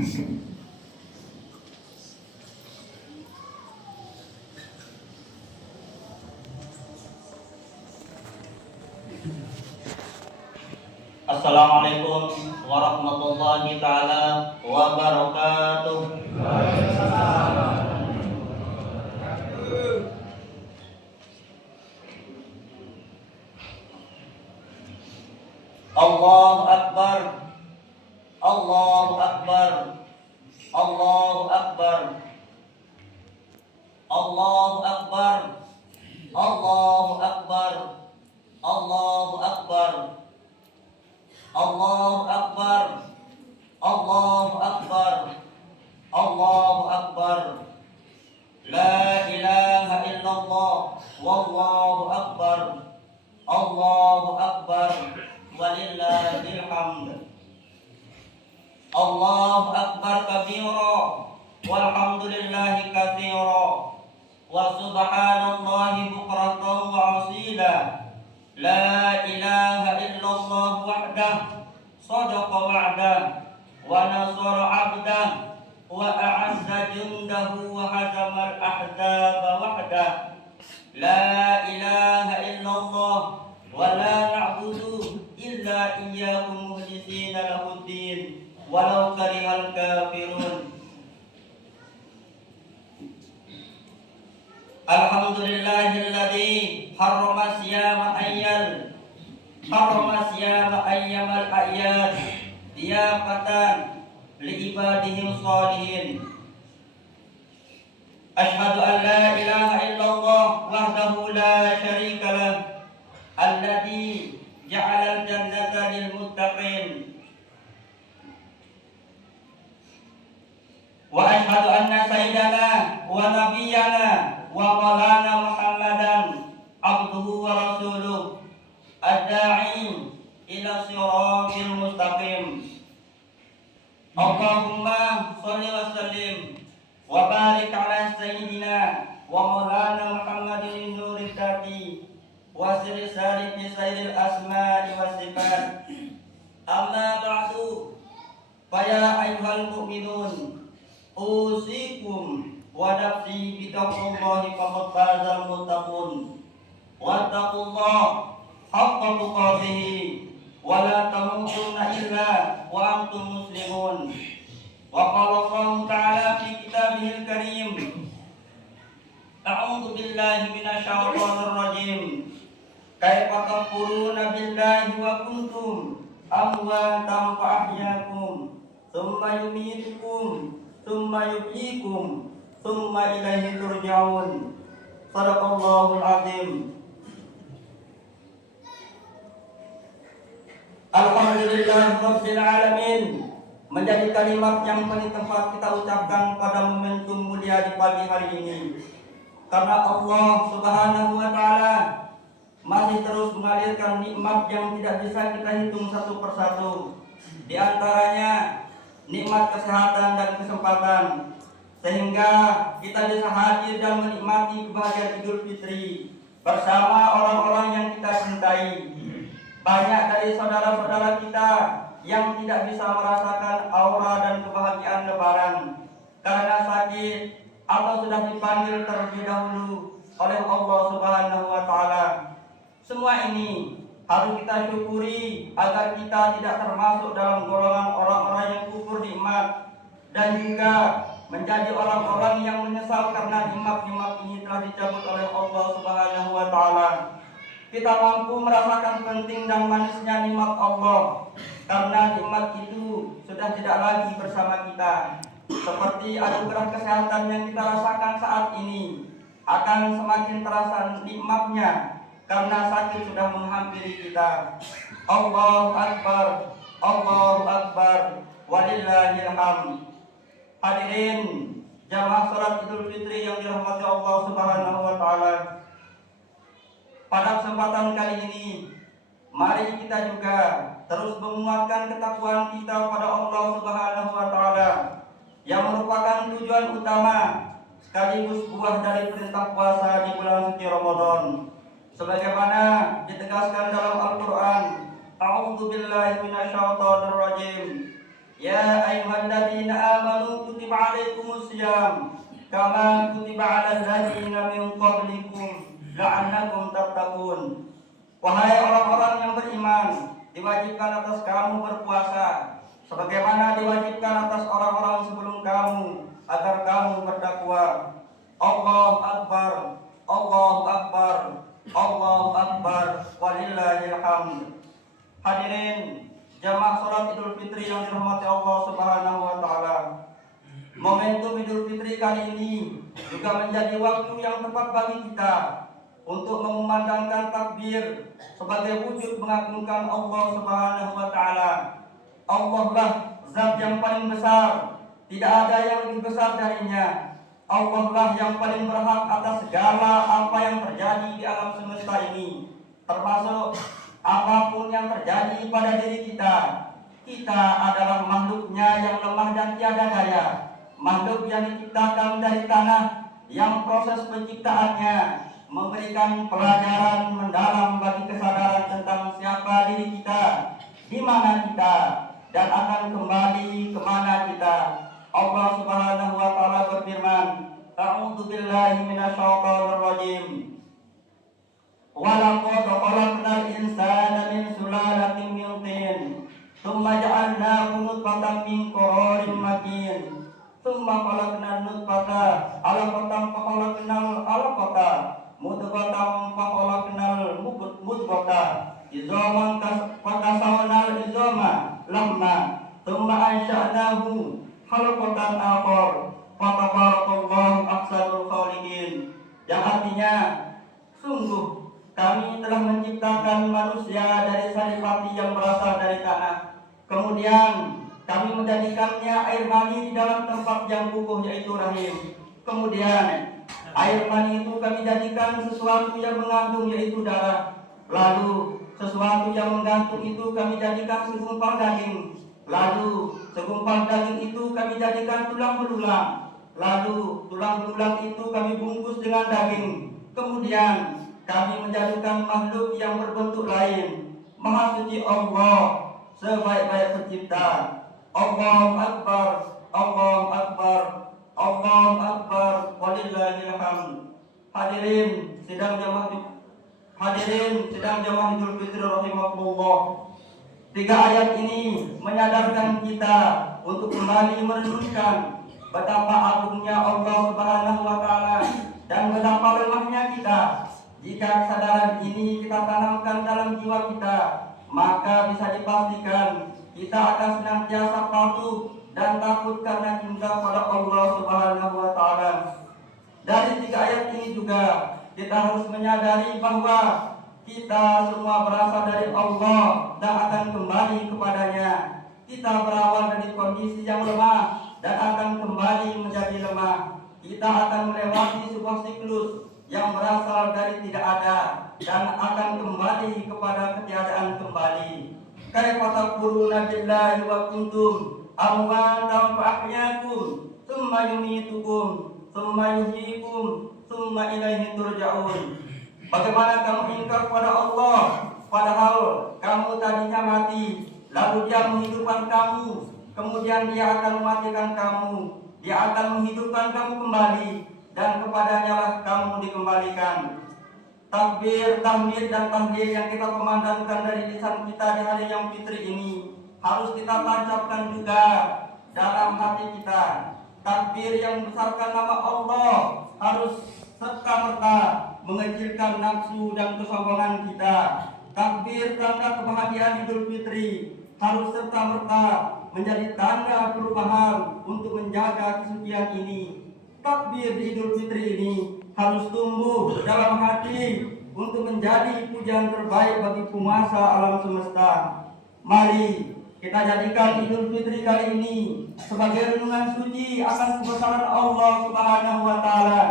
Assalamualaikum warahmatullahi taala wabarakatuh. Allahu Akbar, Allahu Akbar, Allahu Akbar, Allahu Akbar, Allahu Akbar, Allahu Akbar, Allahu Akbar, Allahu Akbar, Allahu Akbar. La ilaha illallah, wallahu akbar, Allahu Akbar, walillahil hamd. Allahu Akbar kabira, walhamdulillahi katsira, wa subhanallahi bukratan wa asila. La ilaha illallah wahdah, sadaqa wa'dah, wa nasara 'abdah, wa a'azza jundahu wa hazamal ahzaba wahdah. La ilaha illallah wa la na'budu illa iyyahu mukhlishina lahuddin walau karihal kafirun. Alhamdulillahilladzi harrama siyama ayyamal a'yad diyafatan li ibadihim sholihin. Asyhadu an la ilaha illallah wahdahu la syarika lah, alladzi ja'alal jannata lil muttaqin. Wa asyhadu anna sayyidana wa nabiyyana wa maulana Muhammadan abduhu wa rasuluh ad-da'i ila siratil mustaqim. Allahumma shalli wa sallim wa barik ala sayyidina wa maulana Muhammadin nurid dati wa sirri salihi sayyidil asma'i was sifat. Amma ba'du, fa ya ayyuhal mu'minun usikum wa nafsi bi taqwallahi faqad fazal muttaqun. Wattaqullaha haqqa tuqatih wa la tamutunna illa wa antum muslimun. Wa qala Allah ta'ala fi kitabihil karim, a'udzu billahi minasy syaithanir rajim. Kaifa takfuruna billahi wa kuntum amwatan fa ahyaakum tsumma yumitukum tsumma yuhyikum tsumma ilaihi turja'un. Shadaqallahul azim. Alhamdulillah rabbil alamin, menjadi kalimat yang paling tepat kita ucapkan pada momentum mulia di pagi hari ini, karena Allah Subhanahu wa taala masih terus mengalirkan nikmat yang tidak bisa kita hitung satu persatu. Di antaranya nikmat kesehatan dan kesempatan, sehingga kita bisa hadir dan menikmati kebahagiaan Idul Fitri bersama orang-orang yang kita cintai. Banyak dari saudara-saudara kita yang tidak bisa merasakan aura dan kebahagiaan Lebaran karena sakit atau sudah dipanggil terlebih dahulu oleh Allah Subhanahu wa taala. Semua ini harus kita syukuri agar kita tidak termasuk dalam golongan orang-orang yang kufur nikmat dan juga menjadi orang-orang yang menyesal karena nikmat-nikmat ini telah dicabut oleh Allah Subhanahu wa taala. Kita mampu merasakan penting dan manisnya nikmat Allah karena nikmat itu sudah tidak lagi bersama kita. Seperti anugerah kesehatan yang kita rasakan saat ini akan semakin terasa nikmatnya karena sakit sudah menghampiri kita. Allahu Akbar, Allahu Akbar, walillahil hamd. Hadirin jamaah salat Idul Fitri yang dirahmati Allah Subhanahu wa taala. Pada kesempatan kali ini, mari kita juga terus menguatkan ketakwaan kita pada Allah Subhanahu wa taala yang merupakan tujuan utama sekaligus buah dari perintah puasa di bulan suci Ramadan. Sebagaimana ditegaskan dalam Al-Qur'an, a'udzu billahi minasyaitonir rajim. Ya ayyuhalladzina amanu kutiba alaikumus syiyam kama kutiba alal ladzina min qablikum la'allakum tattaqun. Wahai orang-orang yang beriman, diwajibkan atas kamu berpuasa sebagaimana diwajibkan atas orang-orang sebelum kamu agar kamu bertakwa. Allahu akbar, Allahu akbar, Allahu akbar, walillahil hamd. Hadirin jamaah salat Idul Fitri yang dirahmati Allah Subhanahu wa taala. Momentum Idul Fitri kali ini juga menjadi waktu yang tepat bagi kita untuk mengumandangkan takbir sebagai wujud mengagungkan Allah Subhanahu wa taala. Allah lah zat yang paling besar, tidak ada yang lebih besar darinya. Allah lah yang paling berhak atas segala apa yang terjadi di alam semesta ini, termasuk apapun yang terjadi pada diri kita. Kita adalah makhluknya yang lemah dan tiada daya, makhluk yang diciptakan dari tanah, yang proses penciptaannya memberikan pelajaran mendalam bagi kesadaran tentang siapa diri kita, di mana kita, dan akan kembali kemana kita. Allah Subhanahu wa taala berfirman, A'udzu billahi minasyaitonir rajim. Walaqad khalaqnal insana min sulalatin min tin, tsumma ja'alnahu nutfatan min qararin makin, tsumma khalaqnan nutfata 'alaqatan fa khalaqnal 'alaqata mudghatan fa khalaqnal mudghata izaman fakasawnal izama lamma tsumma ansha'nahu khalaqatan akhar fa tabarakallahu ahsanul khaliqin. Yang artinya, sungguh kami telah menciptakan manusia dari saripati yang berasal dari tanah. Kemudian kami menjadikannya air mani di dalam tempat yang kukuh, yaitu rahim. Kemudian air mani itu kami jadikan sesuatu yang mengandung, yaitu darah. Lalu sesuatu yang menggantung itu kami jadikan segumpal daging. Lalu segumpal daging itu kami jadikan tulang belulang. Lalu tulang belulang itu kami bungkus dengan daging. Kemudian kami menjadikan makhluk yang berbentuk lain. Maha suci Allah, sebaik-baik pencipta. Allahu akbar, Allahu akbar, Allahu akbar, walillahil hamd. Hadirin sidang jamaah Idul Fitri rahimakumullah. 3 ayat ini menyadarkan kita untuk kembali merenungkan betapa agungnya Allah Subhanahu wa taala dan betapa lemahnya kita. Jika kesadaran ini kita tanamkan dalam jiwa kita, maka bisa dipastikan kita akan senantiasa patuh dan takut karena cinta pada Allah Subhanahu wa taala. Dari 3 ayat ini juga kita harus menyadari bahwa kita semua berasal dari Allah dan akan kembali kepadanya. Kita berawal dari kondisi yang lemah dan akan kembali menjadi lemah. Kita akan melewati sebuah siklus yang berasal dari tidak ada dan akan kembali kepada ketiadaan kembali. Kaifa takfuruna billahi wa kuntum amwatan fa ahyaakum tsumma yumitukum tsumma yuhyikum tsumma ilaihi turja'un. Bagaimana kamu ingkar kepada Allah padahal kamu tadinya mati, lalu Dia menghidupkan kamu, kemudian Dia akan mematikan kamu, Dia akan menghidupkan kamu kembali, dan kepadanya lah kamu dikembalikan. Takbir, tahmid, dan tahlil yang kita kumandangkan dari lisan kita di hari yang fitri ini harus kita tancapkan juga dalam hati kita. Takbir yang membesarkan nama Allah harus serta-merta mengecilkan nafsu dan kesombongan kita. Takbir tanda kebahagiaan Idul Fitri harus serta-merta menjadi tanda perubahan untuk menjaga kesucian ini. Takbir di Idul Fitri ini harus tumbuh dalam hati untuk menjadi pujian terbaik bagi penguasa alam semesta. Mari kita jadikan Idul Fitri kali ini sebagai renungan suci akan kebesaran Allah Subhanahu wa taala,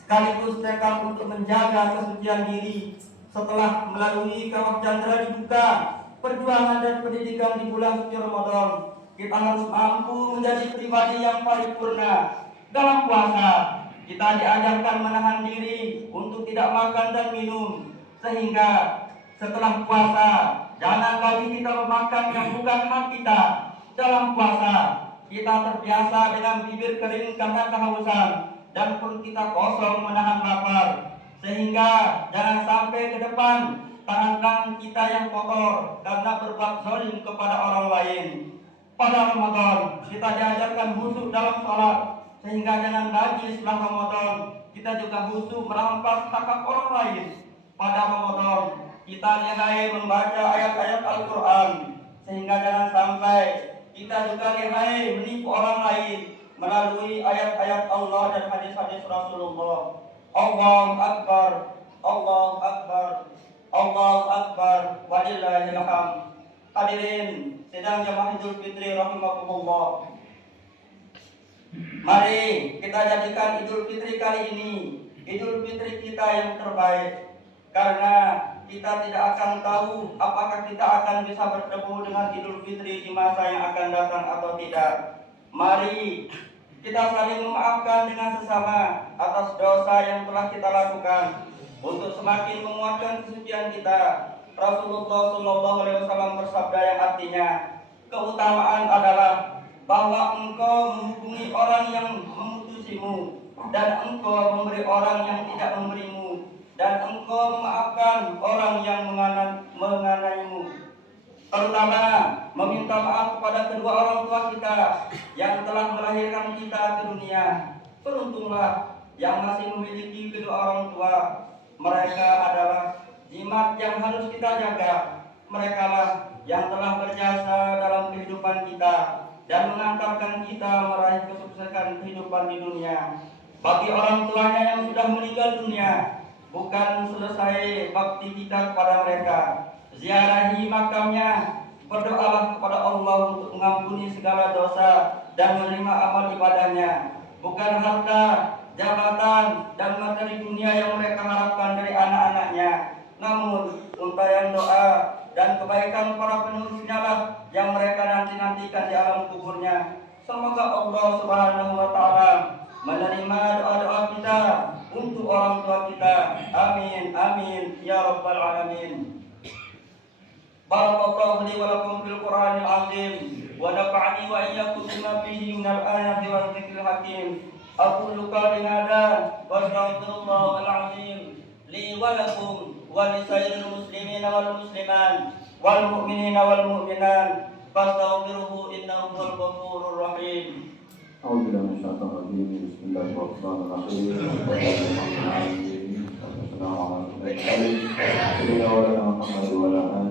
sekaligus tekad untuk menjaga kesucian diri setelah melalui kawah candra dibuka perjuangan dan pendidikan di bulan suci Ramadan. Kita harus mampu menjadi pribadi yang paripurna. Dalam puasa, kita diajarkan menahan diri untuk tidak makan dan minum, sehingga setelah puasa jangan lagi kita memakan yang bukan hak kita. dalam puasa kita terbiasa dengan bibir kering karena kehausan dan perut kita kosong menahan lapar, sehingga jangan sampai ke depan tangan kita yang kotor karena berbuat zalim kepada orang lain. Pada Ramadan kita diajarkan khusyuk dalam sholat, sehingga jangan lagi setelah Ramadan kita juga khusyuk merampas hak orang lain. Pada Ramadan kita lihai membaca ayat-ayat Al-Quran, sehingga jangan sampai kita juga lihai menipu orang lain melalui ayat-ayat Allah dan hadis-hadis Rasulullah. Allahu Akbar, Allahu Akbar, Allahu Akbar, walillahil hamd. Hadirin sidang jamaah Idul Fitri rahimakumullah. Mari kita jadikan Idul Fitri kali ini Idul Fitri kita yang terbaik, karena kita tidak akan tahu apakah kita akan bisa bertemu dengan Idul Fitri di masa yang akan datang atau tidak. Mari kita saling memaafkan dengan sesama atas dosa yang telah kita lakukan untuk semakin menguatkan kesucian kita. Rasulullah SAW bersabda yang artinya, keutamaan adalah bahwa engkau menghubungi orang yang memutusimu, dan engkau memberi orang yang tidak memberimu, dan engkau memaafkan orang yang menganiayamu. Terutama meminta maaf kepada kedua orang tua kita yang telah melahirkan kita ke dunia. Beruntunglah yang masih memiliki kedua orang tua. Mereka adalah jimat yang harus kita jaga. Mereka lah yang telah berjasa dalam kehidupan kita dan mengantarkan kita meraih kesuksesan kehidupan di dunia. Bagi orang tuanya yang sudah meninggal dunia, bukan selesai bakti kita kepada mereka. Ziarahi makamnya, berdoalah kepada Allah untuk mengampuni segala dosa dan menerima amal ibadahnya. Bukan harta, jabatan, dan materi dunia yang mereka harapkan dari anak-anaknya, namun untayan doa dan kebaikan para penerusnya lah yang mereka nanti-nantikan di alam kuburnya. Semoga Allah Subhanahu wa Ta'ala menerima doa-doa kita untuk orang tua kita. Amin, amin, ya Rabbal Alamin. Barakallahu li wa lakum fil Qur'anil azim wa nafa'ani wa iyyakum bima fihi minal ayati wa dzikril hakim. Aqulu qawli hadza wa astaghfirullahal azim li wa lakum wa li sairil muslimina wal musliman wal mu'minina wal mu'minat fastaghfiruhu innahu huwal ghafurur rahim. A'udzu billahi minasyaitonir rajim. Bismillahirrahmanirrahim.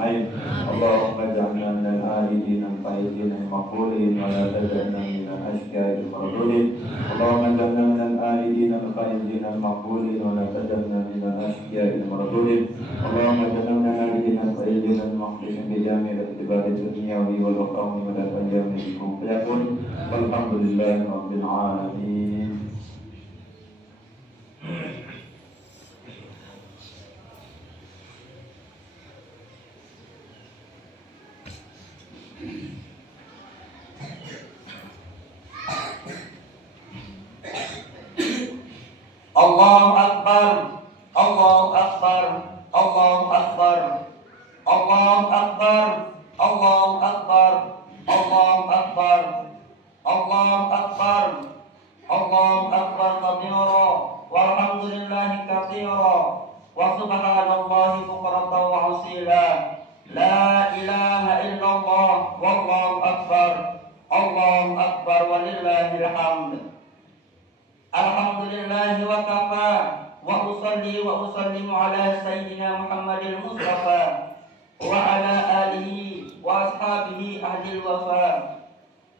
Allahumma ja'alna minal aidin al-faizin al-maqbulin wa la taj'alna minal ashqai al-mardudin. Allahumma ja'alna minal aidin al-faizin al-maqbulin wa la taj'alna minal ashqai al-mardudin. Allahumma ja'alna minal aidin al-faizin al-maqbulin bi jami'il itibari dunyawi wal ukhrawi wa la taj'alna minkum fayakun. Walhamdulillahi rabbil alamin. Allahu Akbar, Allahu Akbar, Allahu Akbar, Allahu Akbar, Allahu Akbar, Allahu Akbar, Allahu Akbar, Allahu Akbar kabira, walhamdulillahi katsira, wa subhanallahi bukratan wa asila. La ilaha illallah, wallahu akbar, Allahu akbar, walillahil hamd. Alhamdulillahi wa kafa, wa usalli wa usallimu ala sayyidina Muhammadil Mustafa wa ala alihi wa ashabihi ahlil wafa.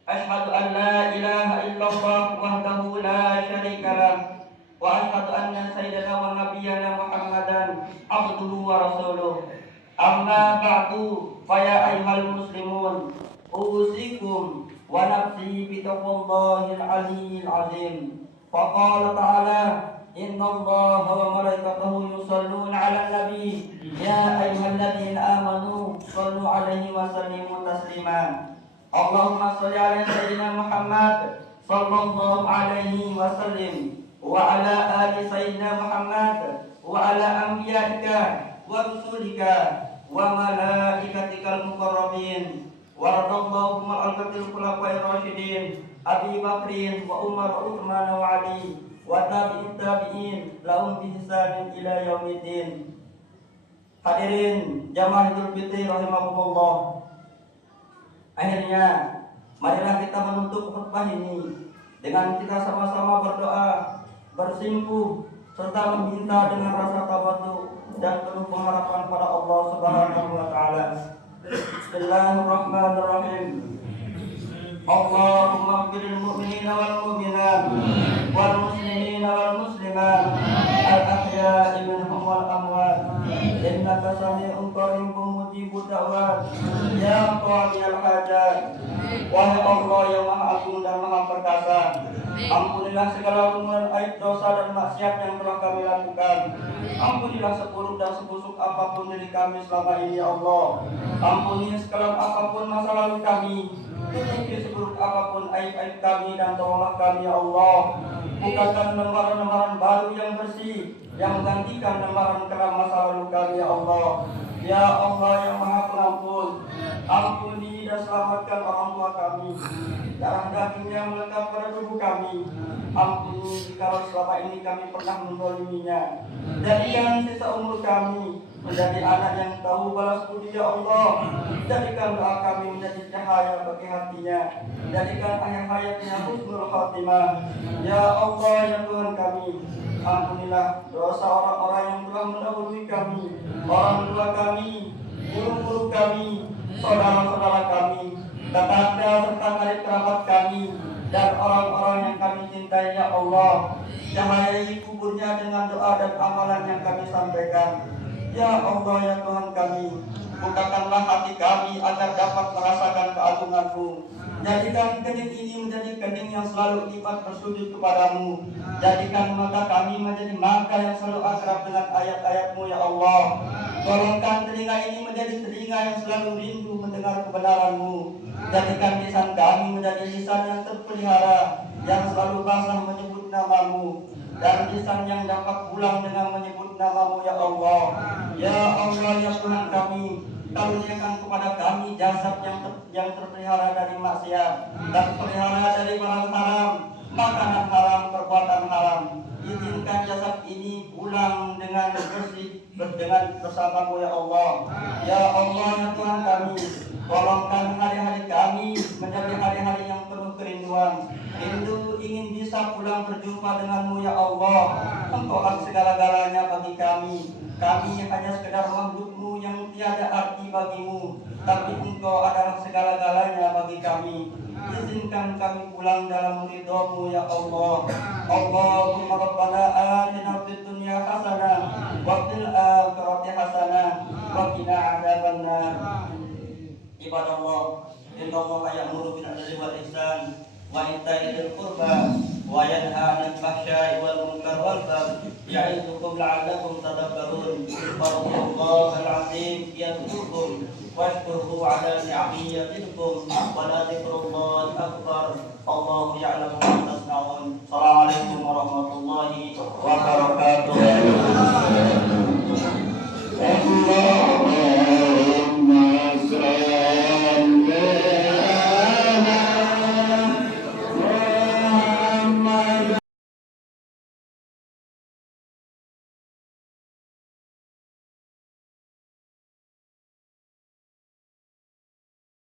Ashhadu an la ilaha illallah wahdahu la syarika lah, wa ashhadu anna sayyidina wa nabiyyana Muhammadan abduhu wa rasuluh. Amma ba'du, fa ya ayyuhal muslimun, usikum wa nafsi bi taqwallahil aliyyil azim. Faqala ta'ala, inna allaha wa malaikatahu yusalluna 'alan nabi, ya ayyuhalladzina amanu shallu 'alaihi wa sallimu taslima. Allahumma shalli 'ala sayyidina Muhammad sallallahu alaihi wasallam wa 'ala ali sayyidina Muhammad wa 'ala anbiya'ika wa rusulika wa malaikatikal muqarrabin Waradallahu ma'al-qatil khulafai rasyidin Abi Bakrin wa Umar wa Uthman wa Ali wa tabi'in tabi'in lahum bi ihsanin ila yaumiddin. Hadirin jamaah Idul Fitri rahimakumullah. Akhirnya marilah kita menutup khutbah ini dengan kita sama-sama berdoa, bersimpuh serta meminta dengan rasa tawadhu dan penuh pengharapan pada Allah Subhanahu wa taala. Bismillahirrahmanirrahim. Allahumma ighfiril mu'minina wal mu'minat wal muslimina wal muslimat al ahya'i minhum wal amwat innaka sami'un qaribun mujibud da'wat ya qadiyal hajat. Wahai Allah yang Maha Agung dan Maha Perkasa, ampunilah segala lumuran aib, dosa dan maksiat yang telah kami lakukan. Ampunilah seburuk dan sebusuk apapun diri kami selama ini ya Allah. Ampuni segala apapun masa lalu kami, tutupi seburuk apapun aib-aib kami dan tolonglah kami ya Allah. Bukakan lembaran-lembaran baru yang bersih yang menggantikan lembaran kelam masa lalu kami ya Allah. Ya Allah yang Maha Pengampun, ampuni dan selamatkan orang tua kami, darah dagingnya melekat pada tubuh kami. Ampuni jika selama ini kami pernah menzaliminya. Jadikan sisa umur kami menjadi anak yang tahu balas budi ya Allah. Jadikan doa kami menjadi cahaya bagi hatinya. Jadikan akhir hayatnya husnul khatimah. Ya Allah ya Tuhan kami, ampunilah dosa orang-orang yang telah mendahului kami, orang tua kami, guru-guru kami, saudara-saudara kami, tetangga serta karib kerabat kami, dan orang-orang yang kami cintai ya Allah. Cahayai kuburnya dengan doa dan amalan yang kami sampaikan. Ya Allah ya Tuhan kami, bukakanlah hati kami agar dapat merasakan keagungan-Mu. Jadikan kening ini menjadi kening yang selalu ibadah bersujud kepadamu. Jadikan mata kami menjadi mata yang selalu akrab dengan ayat-ayat-Mu ya Allah. Golongkan telinga ini menjadi telinga yang selalu rindu mendengar kebenaran-Mu. Jadikan lisan kami menjadi lisan yang terpelihara, yang selalu basah menyebut nama-Mu, dan lisan yang dapat pulang dengan menyebut nama-Mu ya Allah. Ya Allah ya Tuhan kami, karuniakan kepada kami jasad yang terpelihara dari maksiat dan terpelihara dari barang haram, makanan haram, perbuatan haram. Izinkan jasad ini pulang dengan bersih dengan bersama-Mu ya Allah. Ya Allah ya Tuhan kami, tolongkan hari-hari kami menjadi hari-hari yang penuh kerinduan. Rindu ingin bisa pulang berjumpa dengan-Mu ya Allah. Engkaulah segala-galanya bagi kami. Kami hanya sekedar makhluk-Mu yang tiada arti bagi-Mu, tapi Engkau adalah segala-galanya bagi kami. Izinkan kami pulang dalam ridha-Mu ya Allah. Allahumma rabbana atina fid dunya hasanah wa fil akhirati hasanah wa qina adzabannar. Ibadallah, innallaha ya'muru bil 'adli wal ihsan wa ita'i dzil qurba wa yanha 'anil fahsya'i wal munkar wal baghi ya'idukum la'allakum tadhakkarun. Fadhkurullahal 'azim yadhkurkum washkuruhu 'ala ni'amihi yazidkum wa la dzikrullahi akbar. Allahu ya'lamu ma tasna'un. Assalamualaikum warahmatullahi wabarakatuh.